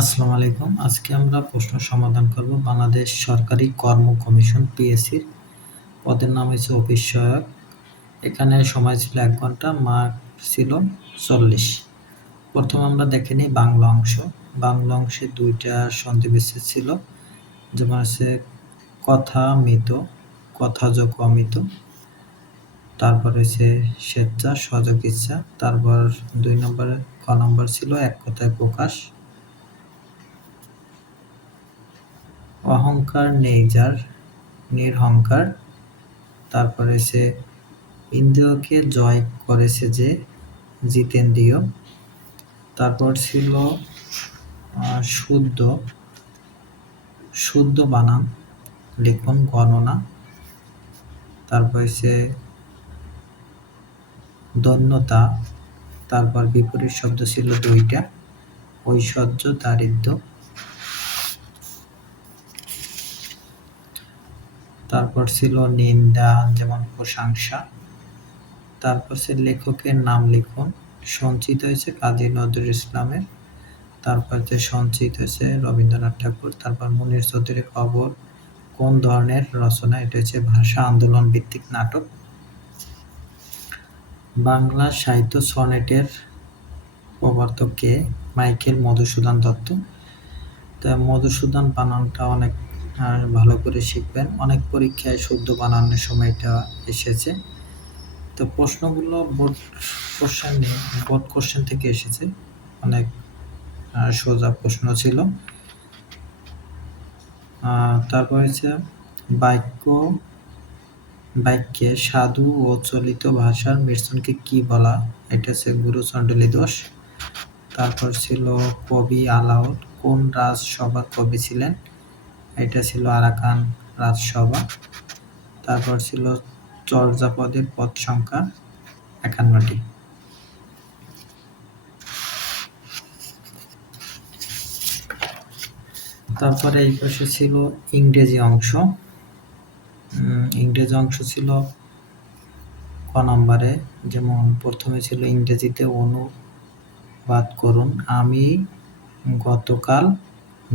আসসালামু আলাইকুম। আজকে আমরা প্রশ্ন সমাধান করব। বাংলাদেশ সরকারি কর্ম কমিশন পিএসসির পদের নাম হচ্ছে অফিস সহায়ক। এখানে সময় ছিল 1 ঘন্টা, মার্ক ছিল 40। প্রথমে আমরা দেখে নিই বাংলা অংশ। বাংলা অংশে 2টা সন্ধিবিচ্ছেদ ছিল, যেমন হচ্ছে কথা মিত, কথা যোগ অমিত। তারপর হচ্ছে স্বেচ্ছা, সযোগ ইচ্ছা। তারপর 2 নম্বরে ক নম্বর ছিল এক কথায় প্রকাশ। অহংকার নেই যার, নিরহংকার। তারপরে সে ইন্দ্রিয়কে জয় করেছে যে, জিতেন্দ্রিয়। তারপর ছিল শুদ্ধ, শুদ্ধ বানান লিখুন গণনা। তারপর হচ্ছে দৈন্যতা। তারপর বিপরীত শব্দ ছিল 2টা, ঐশ্বর্য, দারিদ্র্য। তারপর ছিল নিন্দা, যেমন প্রশংসা। তারপর সে লেখকের নাম লিখুন। সঞ্চিত হয়েছে কাজী নজরুল ইসলামের। তারপর যে সঞ্চিত হয়েছে রবীন্দ্রনাথ ঠাকুর। তারপর মুনীর চৌধুরী খবর কোন ধরনের রচনা? এটা হচ্ছে ভাষা আন্দোলন ভিত্তিক নাটক। বাংলা সাহিত্য সনেটের প্রবর্তক কে? মাইকেল মধুসূদন দত্ত। তা মধুসূদন বানানটা অনেক ভালো করে শিখবেন, অনেক পরীক্ষায় শুদ্ধ বানানোর সময় এটা এসেছে। তো প্রশ্নগুলো বোর্ড কোশ্চেন থেকে এসেছে, অনেক সোজা প্রশ্ন ছিল। তারপর হচ্ছে বাক্যে সাধু ও চলিত ভাষার মিশ্রণকে কি বলা? এটা হচ্ছে গুরুচণ্ডলী দোষ। তারপর ছিল কবি আলাউল কোন রাজসভার কবি ছিলেন? এটা ছিল আরাকান রাজসভা। তারপর ছিল চর্যাপদের পদ সংখ্যা 51টি। তারপরে এই পাশে ছিল ইংরেজি অংশ। ইংরেজি অংশ ছিল ক নম্বরে, যেমন প্রথমে ছিল ইংরেজিতে অনুবাদ করুন। আমি গতকাল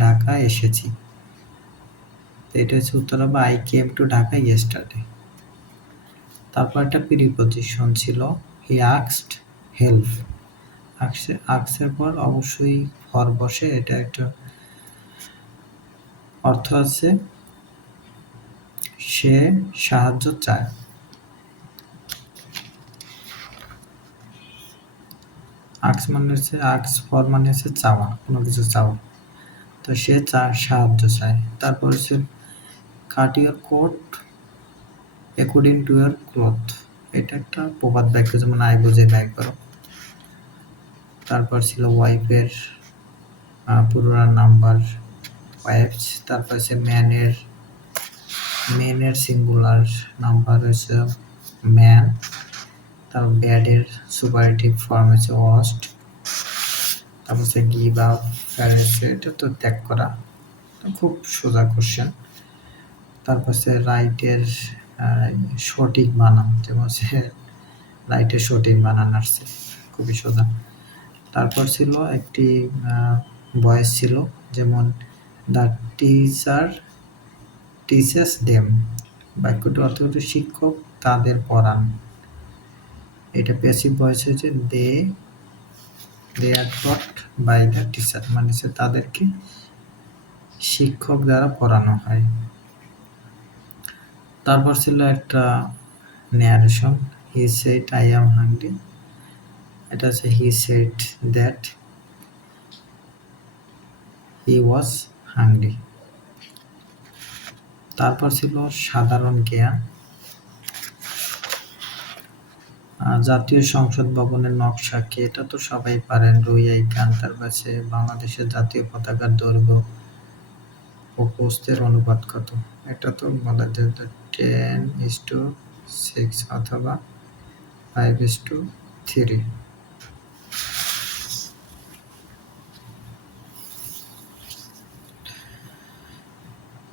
ঢাকা এসেছি। এটা হচ্ছে উত্তর হবে I came to Dhaka yesterday. তারপর একটা প্রিপজিশন ছিল হি আস্কড হেল্প। আক্সের পর অবশ্যই ফর বসে, এটা একটা অর্থ আছে সে সাহায্য চায়। আক্স মানে হচ্ছে ফর মানে হচ্ছে চাওয়া, কোনো কিছু চাওয়া। তো সে সাহায্য চায়। তারপর হচ্ছে cut your coat according to your cloth. এটা একটা প্রবাদ বাক্য, যেমন আই বুঝে ব্যয় করো। তারপর ছিল ওয়াইফের পুরোনো নাম্বার ওয়াইফস। তারপর হচ্ছে মেনের সিঙ্গুলার নাম্বার হচ্ছে ম্যান। তারপর ব্যাডের সুপারলেটিভ ফর্ম হচ্ছে ওয়াস্ট। তারপর হচ্ছে গিভ আপ, এটা তো ত্যাগ করা। খুব সোজা কোশ্চেন। তারপর হচ্ছে রাইটের সঠিক বানান, যেমন হচ্ছে রাইটের সঠিক বানান আসছে, খুবই সোজা। তারপর ছিল একটি ভয়েস ছিল, যেমন দ্য টিচার টিচেস দেম। বাক্যটি অর্থ হচ্ছে শিক্ষক তাদের পড়ান। এটা প্যাসিভ ভয়েস হচ্ছে দে আর টট বাই দ্য টিচার, মানে হচ্ছে তাদেরকে শিক্ষক দ্বারা পড়ানো হয়। তারপর ছিল একটা narration, he said I am hungry. এটা হচ্ছে he said that he was hungry. তারপর ছিল সাধারণ জ্ঞান। জাতীয় সংসদ ভবনের নকশা কি? এটা তো সবাই পারেন, রুইয়াই খান। তার কাছে বাংলাদেশের জাতীয় পতাকার দৈর্ঘ্য ও প্রস্থের অনুপাত কত? এটা তো বলা যায় 10:6 অথবা 5:3।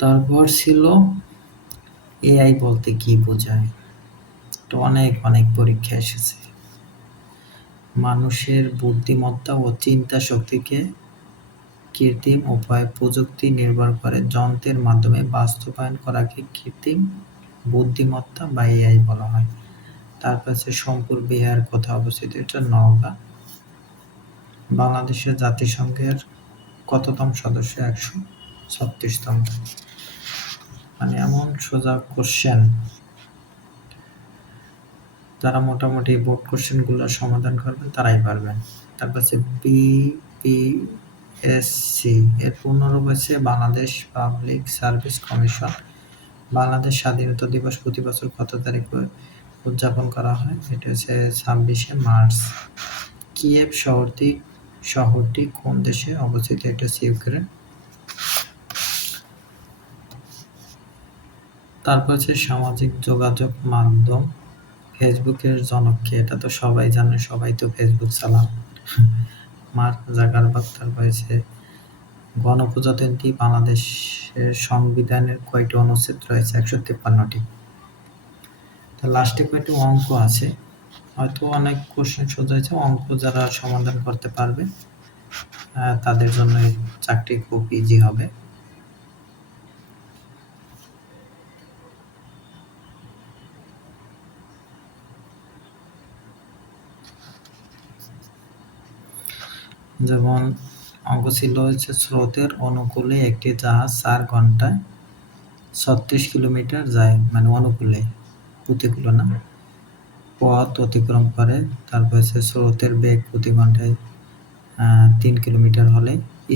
তারপর ছিল এআই বলতে কি বোঝায়? তো অনেক পরীক্ষা এসেছে। মানুষের বুদ্ধিমত্তা ও চিন্তা শক্তিকে কৃত্রিম উপায় প্রযুক্তি নির্ভর করে যন্ত্রের মাধ্যমে বাস্তবায়ন করাকে কৃত্রিম বুদ্ধিমত্তা বা এআই বলা হয়। তারপর হচ্ছে সোমপুর বিহার কোথায় অবস্থিত? এটা নওগাঁ। বাংলাদেশের জাতিসংঘের কততম সদস্য? 136তম। মানে এমন সোজা কোশ্চেন, যারা মোটামুটি বোর্ড কোশ্চেনগুলো সমাধান করবেন তারাই পারবেন। তারপর হচ্ছে বিপিএসসি এর পূর্ণরূপ হচ্ছে Bangladesh public service commission. Bangladesh স্বাধীনতা দিবস প্রতি বছর কত তারিখে উদযাপন করা হয়? এটা হচ্ছে 26শে মার্চ। কিয়েভ শহরটি কোন দেশে অবস্থিত? এটা হচ্ছে ইউক্রেন। তারপর হচ্ছে সামাজিক যোগাযোগ মাধ্যম ফেসবুকের জনক কে? এটা তো সবাই জানে, সবাই তো ফেসবুক চালান। Mark Zuckerberg. তারপর হচ্ছে গণপ্রজাতন্ত্রী বাংলাদেশের সংবিধানের কয়টি অনুচ্ছেদ রয়েছে? 153টি। তো লাস্টে কয়টি অঙ্ক আছে, হয়তো অনেক কোশ্চেন সোজা হয়েছে, অঙ্ক যারা সমাধান করতে পারবে তাদের জন্য এই চাকরি খুব ইজি হবে। যেমন অঙ্ক ছিল হচ্ছে স্রোতের অনুকূলে একটি জাহাজ 4 ঘন্টায় 36 কিলোমিটার যায়, মানে অনুকূলে, প্রতিকূলে না, পথ অতিক্রম করে। তারপর হচ্ছে স্রোতের বেগ প্রতি ঘন্টায় 3 কিলোমিটার হলে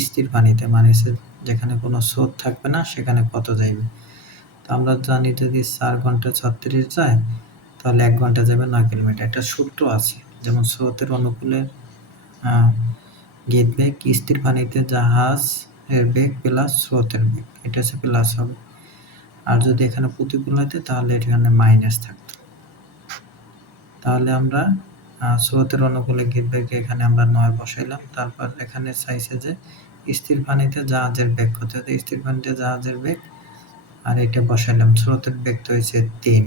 স্থির পানিতে, মানে হচ্ছে যেখানে কোনো স্রোত থাকবে না সেখানে কত যাইবে? তো আমরা জানি যদি 4 ঘন্টায় 36 যায় তাহলে 1 ঘন্টা যাবে 9 কিলোমিটার। এটা সূত্র আছে, যেমন স্রোতের অনুকূলে গেট বেগ, স্থির পানিতে জাহাজ এর বেগ প্লাস স্রোতের বেগ, এটা হচ্ছে প্লাস হবে। আর যদি এখানে প্রতিকূল হইতে তাহলে এখানে মাইনাস থাকতো। তাহলে আমরা স্রোতের অনুকূলে গেট বেগে এখানে আমরা 9 বসাইলাম। তারপর এখানে চাইছে যে স্থির পানিতে জাহাজের বেগ কত, স্থির পানিতে জাহাজের বেগ, আর এটা বসাইলাম। স্রোতের বেগ তো হয়েছে 3।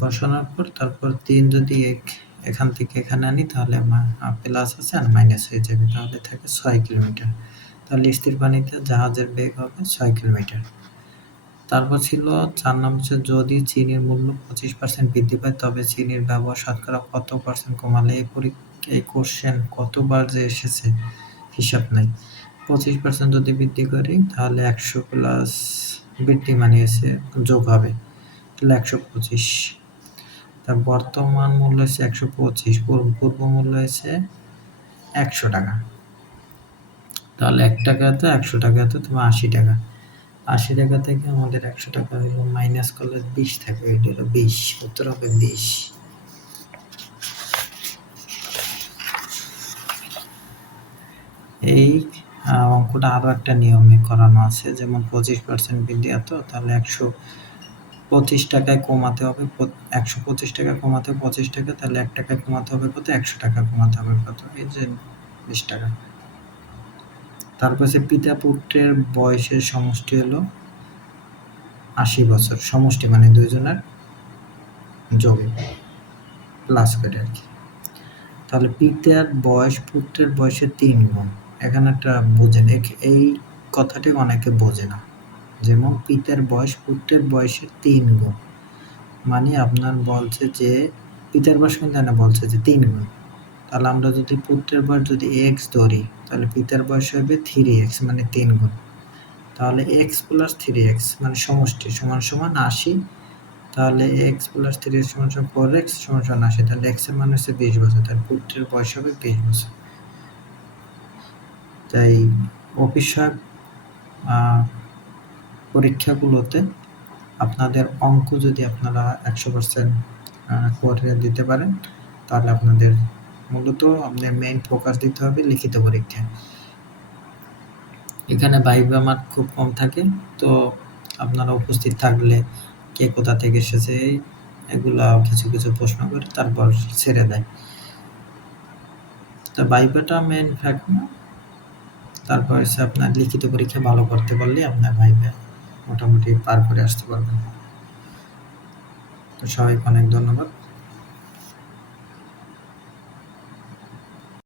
বসানোর পর তারপর 3 যদি এখান থেকে এখানে আনি তাহলে প্লাস আছে আর মাইনাস হয়ে যাবে, তাহলে থাকে 6 কিলোমিটার। তাহলে স্থির পানিতে জাহাজের বেগ হবে 6 কিলোমিটার। তারপর ছিল 4 নম্বর, যদি চিনির মূল্য 25% বৃদ্ধি পায় তবে চিনির ব্যবহার শতকরা কত % কমালে? এই কোশ্চেন কতবার যে এসেছে হিসাব নাই। 25% যদি বৃদ্ধি করি তাহলে 100 প্লাস বৃদ্ধি মানে এসে যোগ হবে, তাহলে 125। তার বর্তমান মূল্য হচ্ছে 125, পূর্ব মূল্য হচ্ছে 100 টাকা। তাহলে 1 টাকা তো 100 টাকা তো তোমার 80 টাকা। 80 টাকা থেকে আমাদের 100 টাকা হলো মাইনাস করলে 20 থাকে, এটা হলো 20, উত্তর হবে 20। এই অঙ্কটা আরো একটা নিয়মে করানো আছে, যেমন 25% বৃদ্ধি এত, তাহলে 125 টাকায় কমাতে হবে, 125 টাকা কমাতে হবে 25 টাকা, তাহলে 1 টাকা কমাতে হবে কত? 100 টাকা কমাতে হবে কত? এই যে 20 টাকা। তারপর হচ্ছে পিতা পুত্রের বয়সের সমষ্টি হলো 80 বছর। সমষ্টি মানে দুইজনের যোগ প্লাস করে আর কি। তাহলে পিতার বয়স পুত্রের বয়সের 3 গুণ। এখানে একটা বোঝেন, এই কথাটি অনেকে বোঝে না। যেমন পিতার বয়স পুত্রের বয়সের 3 গুণ, মানে আপনার বলছে যে পিতার বয়স কিন্তু না, বলছে যে 3 গুণ। তাহলে আমরা যদি পুত্রের বয়স যদি x ধরি তাহলে পিতার বয়স হবে 3x, মানে 3 গুণ। তাহলে x প্লাস 3x মানে সমষ্টি সমান সমান 80, তাহলে x প্লাস 3x সমান সমান 4x সমান সমান 80, তাহলে x এর মান হচ্ছে 20 বছর, তাহলে পুত্রের বয়স হবে 20 বছর। তাই অফিস পরীক্ষাগুলোতে আপনাদের অঙ্ক যদি আপনারা 100% করে দিতে পারেন তাহলে আপনাদের মূলত আপনাদের মেইন ফোকাস দিতে হবে লিখিত পরীক্ষায়। এখানে ভাইবা মার্ক খুব কম থাকে, তো আপনারা উপস্থিত থাকলে কে কোথা থেকে এসেছে এগুলা কিছু কিছু প্রশ্ন করে তারপর ছেড়ে দেয়। তা ভাইবাটা মেইন ফ্যাক্ট না, তারপর হচ্ছে আপনার লিখিত পরীক্ষা ভালো করতে পারলে আপনার ভাইবা মোটামুটি পার করে আসতে পারবেন। তো সবাইকে অনেক ধন্যবাদ।